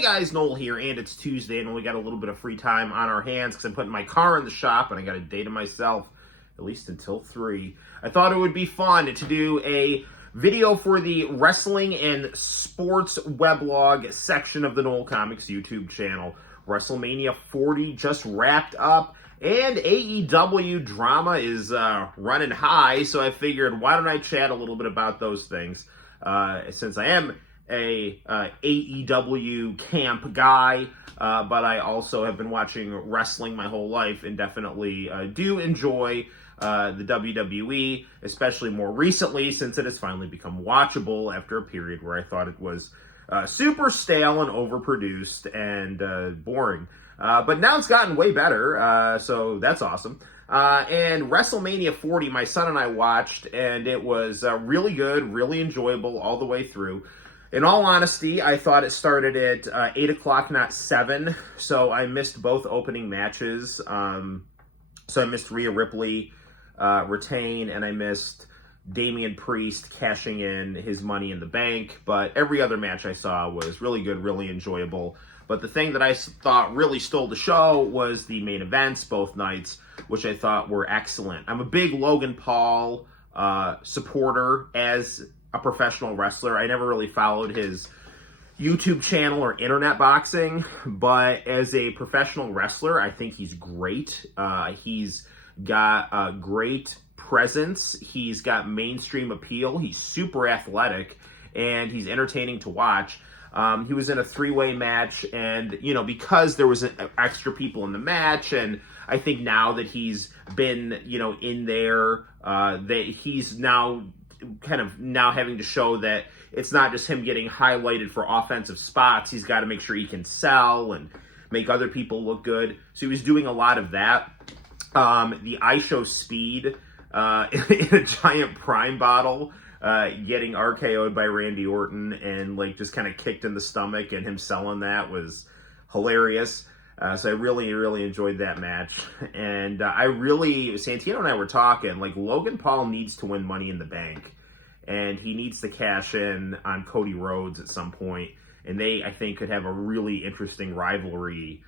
Hey guys, Noel here, and it's Tuesday, and we got a little bit of free time on our hands because I'm putting my car in the shop, and I got a day to myself, at least until 3. I thought it would be fun to do a video for the wrestling and sports weblog section of the Noel Comics YouTube channel. Wrestlemania 40 just wrapped up, and AEW drama is running high, so I figured, why don't I chat a little bit about those things, since I am a AEW camp guy, but I also have been watching wrestling my whole life and definitely do enjoy the WWE, especially more recently since it has finally become watchable after a period where I thought it was super stale and overproduced and boring. But now it's gotten way better, so that's awesome. And WrestleMania 40, my son and I watched, and it was really good, really enjoyable all the way through. In all honesty, I thought it started at 8 o'clock, not 7, so I missed both opening matches. So I missed Rhea Ripley retain, and I missed Damian Priest cashing in his Money in the Bank, but every other match I saw was really good, really enjoyable. But the thing that I thought really stole the show was the main events, both nights, which I thought were excellent. I'm a big Logan Paul supporter as a professional wrestler. I never really followed his YouTube channel or internet boxing, but as a professional wrestler, I think he's great. He's got a great presence. He's got mainstream appeal. He's super athletic, and he's entertaining to watch. He was in a 3-way match, and, you know, because there was extra people in the match, and I think now that he's been, you know, in there, that he's now having to show that it's not just him getting highlighted for offensive spots. He's got to make sure he can sell and make other people look good. So he was doing a lot of that. The I Show Speed in a giant Prime bottle, getting RKO'd by Randy Orton and like just kind of kicked in the stomach, and him selling that was hilarious. So I really, really enjoyed that match. And Santino and I were talking, like, Logan Paul needs to win Money in the Bank. And he needs to cash in on Cody Rhodes at some point. And they, I think, could have a really interesting rivalry,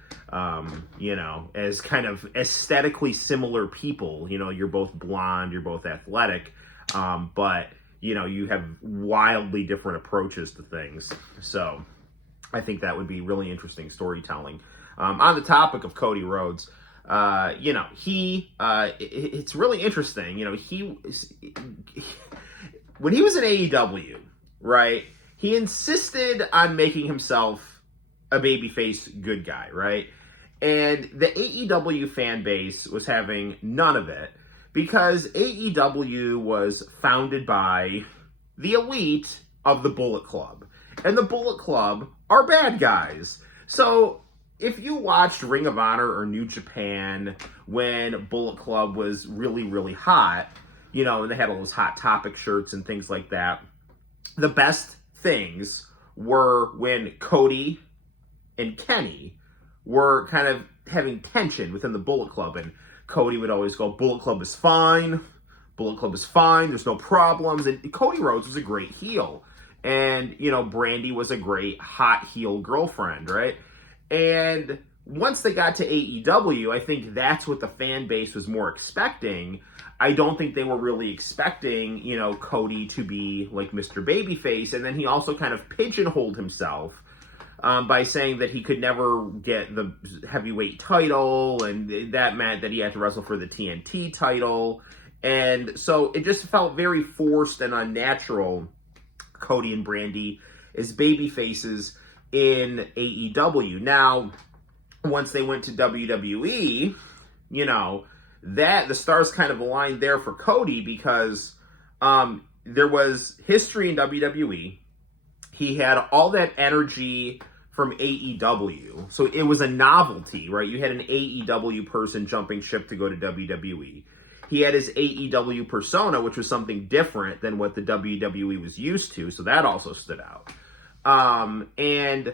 you know, as kind of aesthetically similar people. You know, you're both blonde, you're both athletic, but, you know, you have wildly different approaches to things. So I think that would be really interesting storytelling. On the topic of Cody Rhodes, you know, it's really interesting. You know, when he was in AEW, right, he insisted on making himself a babyface good guy, right? And the AEW fan base was having none of it because AEW was founded by the elite of the Bullet Club. And the Bullet Club are bad guys. So if you watched Ring of Honor or New Japan when Bullet Club was really, really hot, you know, and they had all those Hot Topic shirts and things like that, the best things were when Cody and Kenny were kind of having tension within the Bullet Club, and Cody would always go, Bullet Club is fine, Bullet Club is fine, there's no problems, and Cody Rhodes was a great heel, and, you know, Brandy was a great hot heel girlfriend, right? And once they got to AEW, I think that's what the fan base was more expecting. I don't think they were really expecting, you know, Cody to be like Mr. Babyface. And then he also kind of pigeonholed himself by saying that he could never get the heavyweight title, and that meant that he had to wrestle for the TNT title. And so it just felt very forced and unnatural, Cody and Brandy as babyfaces in AEW. Now, once they went to WWE, you know, that the stars kind of aligned there for Cody because there was history in WWE. He had all that energy from AEW. So it was a novelty, right? You had an AEW person jumping ship to go to WWE. He had his AEW persona, which was something different than what the WWE was used to. So that also stood out. And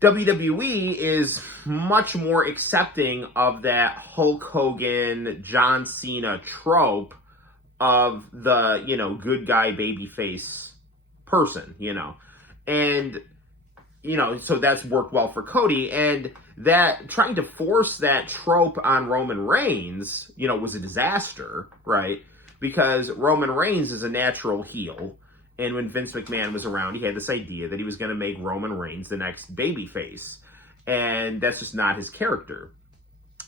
WWE is much more accepting of that Hulk Hogan, John Cena trope of the, you know, good guy, babyface person, you know. And so that's worked well for Cody, and that trying to force that trope on Roman Reigns, was a disaster, right? Because Roman Reigns is a natural heel, and when Vince McMahon was around, he had this idea that he was going to make Roman Reigns the next babyface, and that's just not his character.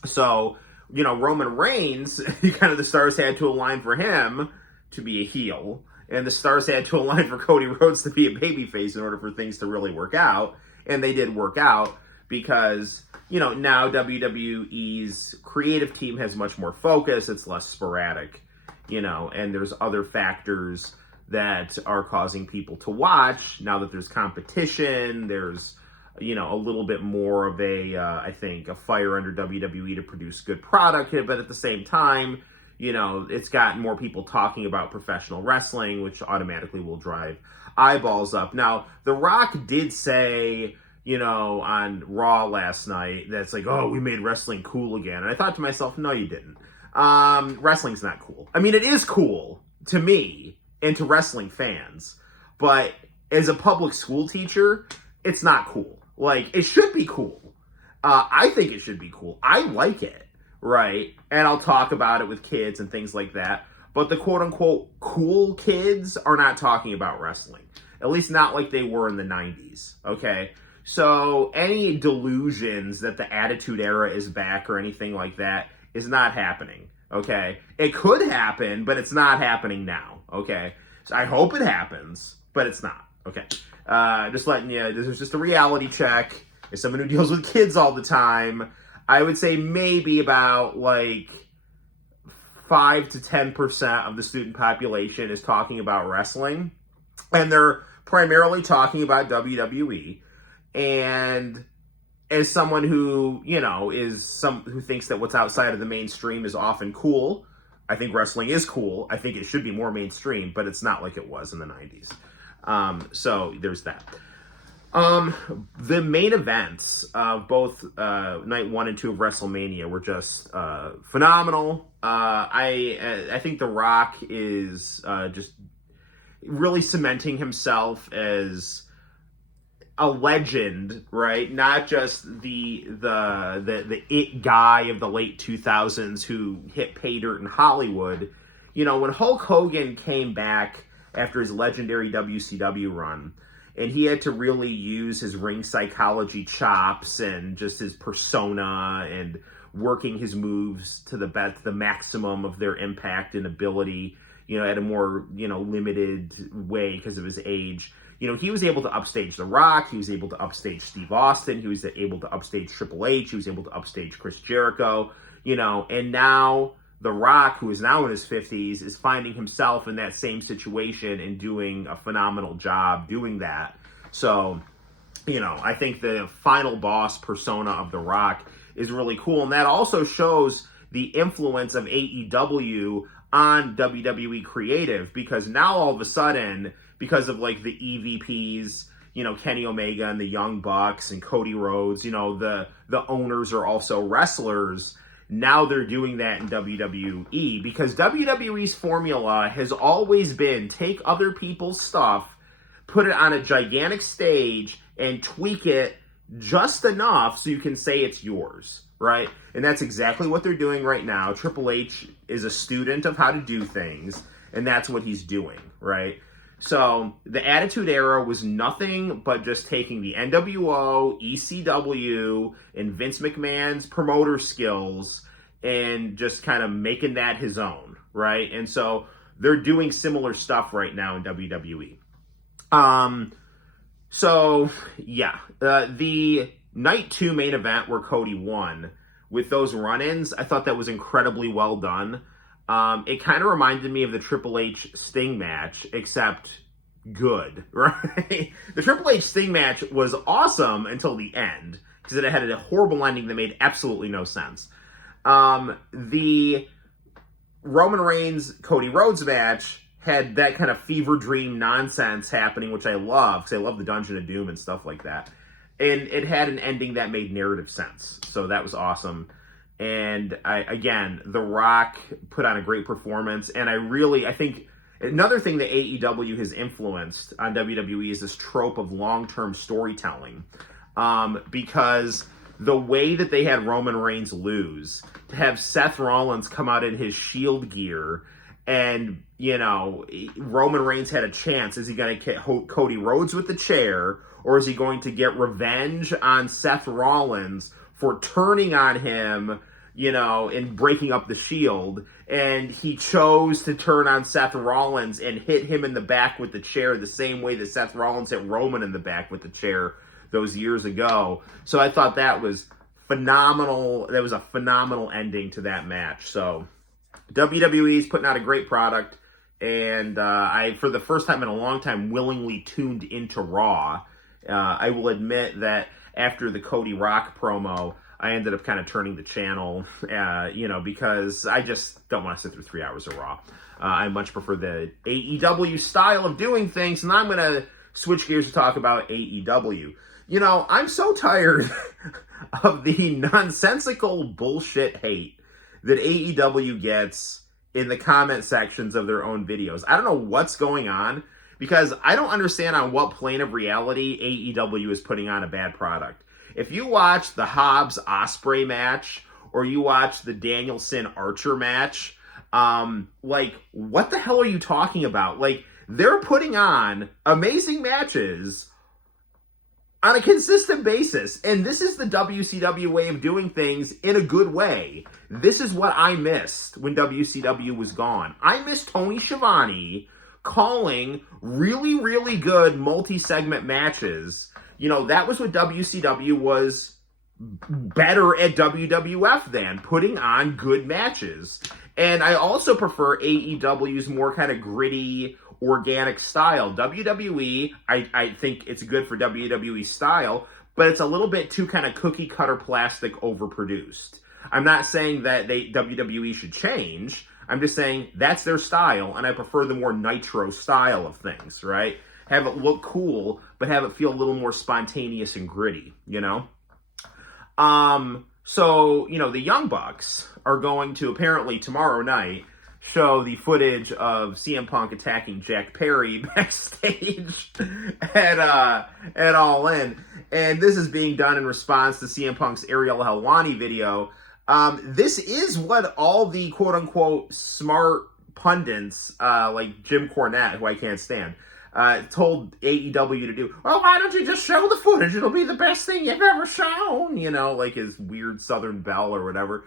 So, Roman Reigns, kind of the stars had to align for him to be a heel, and the stars had to align for Cody Rhodes to be a babyface in order for things to really work out. And they did work out because, now WWE's creative team has much more focus. It's less sporadic, and there's other factors that are causing people to watch. Now that there's competition, there's, a little bit more of I think, a fire under WWE to produce good product. But at the same time, it's gotten more people talking about professional wrestling, which automatically will drive eyeballs up. Now, The Rock did say, on Raw last night, that's like, oh, we made wrestling cool again. And I thought to myself, no, you didn't. Wrestling's not cool. I mean, it is cool to me and to wrestling fans, but as a public school teacher, it's not cool. Like, it should be cool. I think it should be cool. I like it. Right, and I'll talk about it with kids and things like that. But the quote-unquote cool kids are not talking about wrestling. At least not like they were in the 90s, okay? So any delusions that the Attitude Era is back or anything like that is not happening, okay? It could happen, but it's not happening now, okay? So I hope it happens, but it's not, okay? Just letting you, this is just a reality check. As someone who deals with kids all the time, I would say maybe about 5 to 10% of the student population is talking about wrestling, and they're primarily talking about WWE. And as someone who, who thinks that what's outside of the mainstream is often cool, I think wrestling is cool. I think it should be more mainstream, but it's not like it was in the 90s. So there's that. The main events of both night 1 and 2 of WrestleMania were just phenomenal. I think The Rock is just really cementing himself as a legend, right? Not just the it guy of the late 2000s who hit pay dirt in Hollywood. When Hulk Hogan came back after his legendary WCW run, and he had to really use his ring psychology chops and just his persona and working his moves to the maximum of their impact and ability, at a more, limited way because of his age. He was able to upstage The Rock. He was able to upstage Steve Austin. He was able to upstage Triple H. He was able to upstage Chris Jericho, and now The Rock, who is now in his 50s, is finding himself in that same situation and doing a phenomenal job doing that. So, I think the final boss persona of The Rock is really cool. And that also shows the influence of AEW on WWE creative, because now all of a sudden, because of the EVPs, Kenny Omega and the Young Bucks and Cody Rhodes, the owners are also wrestlers. Now they're doing that in WWE, because WWE's formula has always been take other people's stuff, put it on a gigantic stage, and tweak it just enough so you can say it's yours, right? And that's exactly what they're doing right now. Triple H is a student of how to do things, and that's what he's doing, right? So the Attitude Era was nothing but just taking the NWO, ECW, and Vince McMahon's promoter skills and just kind of making that his own, right? And so they're doing similar stuff right now in WWE. The night 2 main event where Cody won, with those run-ins, I thought that was incredibly well done. It kind of reminded me of the Triple H Sting match, except good, right? The Triple H Sting match was awesome until the end, because it had a horrible ending that made absolutely no sense. The Roman Reigns Cody Rhodes match had that kind of fever dream nonsense happening, which I love, because I love the Dungeon of Doom and stuff like that. And it had an ending that made narrative sense. So that was awesome. And The Rock put on a great performance. And I think Another thing that AEW has influenced on WWE is this trope of long-term storytelling. Because the way that they had Roman Reigns lose, to have Seth Rollins come out in his Shield gear, and, you know, Roman Reigns had a chance. Is he going to hit Cody Rhodes with the chair, or is he going to get revenge on Seth Rollins for turning on him, you know, and breaking up the Shield? And he chose to turn on Seth Rollins and hit him in the back with the chair the same way that Seth Rollins hit Roman in the back with the chair those years ago. So I thought that was phenomenal. That was a phenomenal ending to that match. So WWE's putting out a great product, and I, for the first time in a long time, willingly tuned into Raw. I will admit that after the Cody Rock promo, I ended up kind of turning the channel, you know, because I just don't want to sit through 3 hours of Raw. I much prefer the AEW style of doing things, and I'm going to switch gears to talk about AEW. You know, I'm so tired of the nonsensical bullshit hate that AEW gets in the comment sections of their own videos. I don't know what's going on, because I don't understand on what plane of reality AEW is putting on a bad product. If you watch the Hobbs-Ospreay match, or you watch the Danielson-Archer match, like, what the hell are you talking about? Like, they're putting on amazing matches on a consistent basis. And this is the WCW way of doing things in a good way. This is what I missed when WCW was gone. I missed Tony Schiavone calling really, really good multi-segment matches. You know, that was what WCW was better at WWF than, putting on good matches. And I also prefer AEW's more kind of gritty, organic style. WWE, I think it's good for WWE style, but it's a little bit too kind of cookie cutter plastic overproduced. I'm not saying that WWE should change. I'm just saying that's their style, and I prefer the more Nitro style of things, right? Have it look cool, but have it feel a little more spontaneous and gritty, you know? So, you know, the Young Bucks are going to, apparently tomorrow night, show the footage of CM Punk attacking Jack Perry backstage at All In. And this is being done in response to CM Punk's Ariel Helwani video. This is what all the quote-unquote smart pundits, like Jim Cornette, who I can't stand, told AEW to do. Well, why don't you just show the footage? It'll be the best thing you've ever shown. You know, like his weird Southern belle or whatever.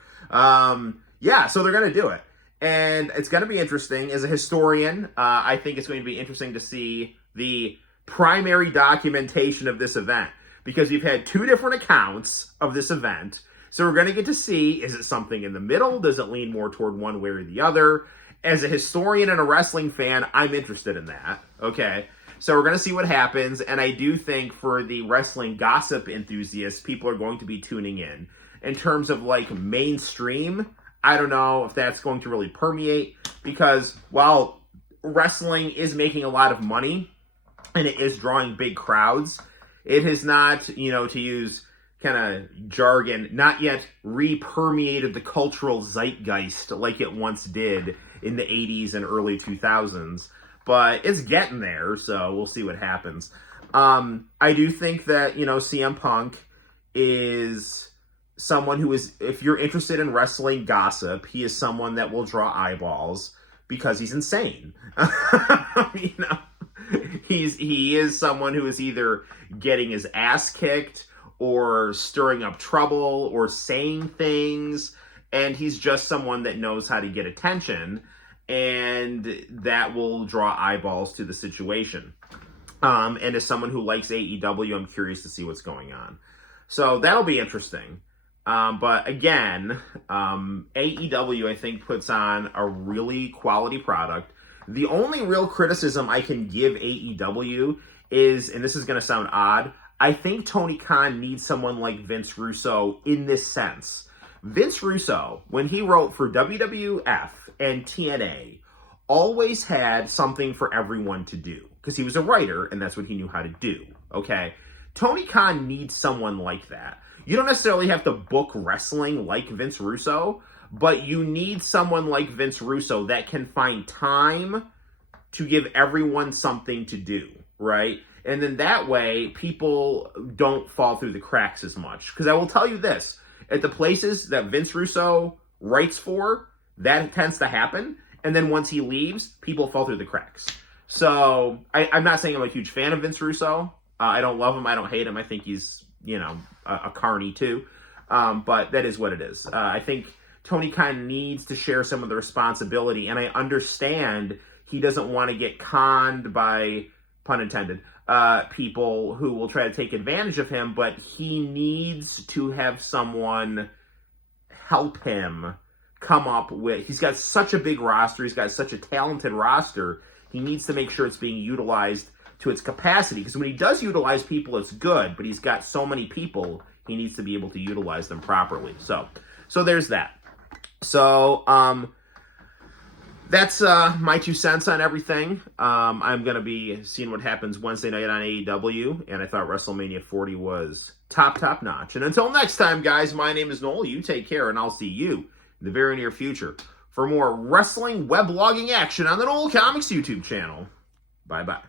Yeah, so they're going to do it. And it's going to be interesting. As a historian, I think it's going to be interesting to see the primary documentation of this event, because we've had two different accounts of this event. So we're going to get to see, is it something in the middle? Does it lean more toward one way or the other? As a historian and a wrestling fan, I'm interested in that. Okay, so we're going to see what happens. And I do think for the wrestling gossip enthusiasts, people are going to be tuning in. In terms of like mainstream, I don't know if that's going to really permeate, because while wrestling is making a lot of money and it is drawing big crowds, it has not, you know, to use kind of jargon, not yet re-permeated the cultural zeitgeist like it once did in the 80s and early 2000s. But it's getting there, so we'll see what happens. I do think that, you know, CM Punk is someone who is, if you're interested in wrestling gossip, he is someone that will draw eyeballs because he's insane. You know, he is someone who is either getting his ass kicked or stirring up trouble or saying things, and he's just someone that knows how to get attention, and that will draw eyeballs to the situation. And as someone who likes AEW, I'm curious to see what's going on. So that'll be interesting. But again, AEW, I think, puts on a really quality product. The only real criticism I can give AEW is, and this is going to sound odd, I think Tony Khan needs someone like Vince Russo in this sense. Vince Russo, when he wrote for WWF and TNA, always had something for everyone to do, because he was a writer, and that's what he knew how to do, okay? Tony Khan needs someone like that. You don't necessarily have to book wrestling like Vince Russo, but you need someone like Vince Russo that can find time to give everyone something to do, right? And then that way, people don't fall through the cracks as much. Because I will tell you this, at the places that Vince Russo writes for, that tends to happen. And then once he leaves, people fall through the cracks. So I'm not saying I'm a huge fan of Vince Russo. I don't love him. I don't hate him. I think he's, a carny too. But that is what it is. I think Tony Khan needs to share some of the responsibility. And I understand he doesn't want to get conned by, pun intended, people who will try to take advantage of him. But he needs to have someone help him come up with, he's got such a big roster, he's got such a talented roster, he needs to make sure it's being utilized to its capacity, because when he does utilize people, it's good, but he's got so many people, he needs to be able to utilize them properly. So there's that. So, that's my 2 cents on everything. I'm going to be seeing what happens Wednesday night on AEW, and I thought WrestleMania 40 was top notch. And until next time, guys, my name is Noel. You take care, and I'll see you in the very near future for more wrestling weblogging action on the Noel Comics YouTube channel. Bye-bye.